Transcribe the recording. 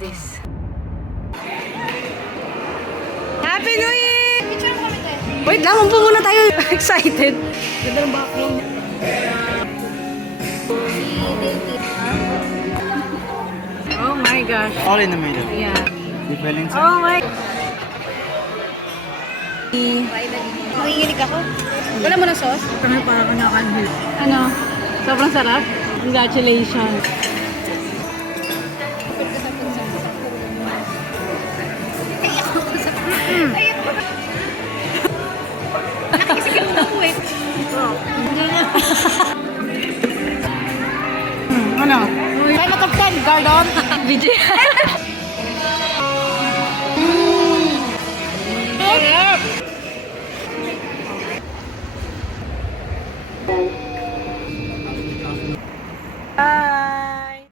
this? Happy New Year! Picture mo kami tayo. Wait lang, mampu muna tayo. Excited. Ganda ng background. Oh my gosh. All in the middle. Yeah. The feelings. Oh my. Manginginig ako. Wala mo na sauce? Kami parang kanakanhil. Ano? Sobrang sarap? Congratulations. Ano? Kaya matagpan, Gardon. Video.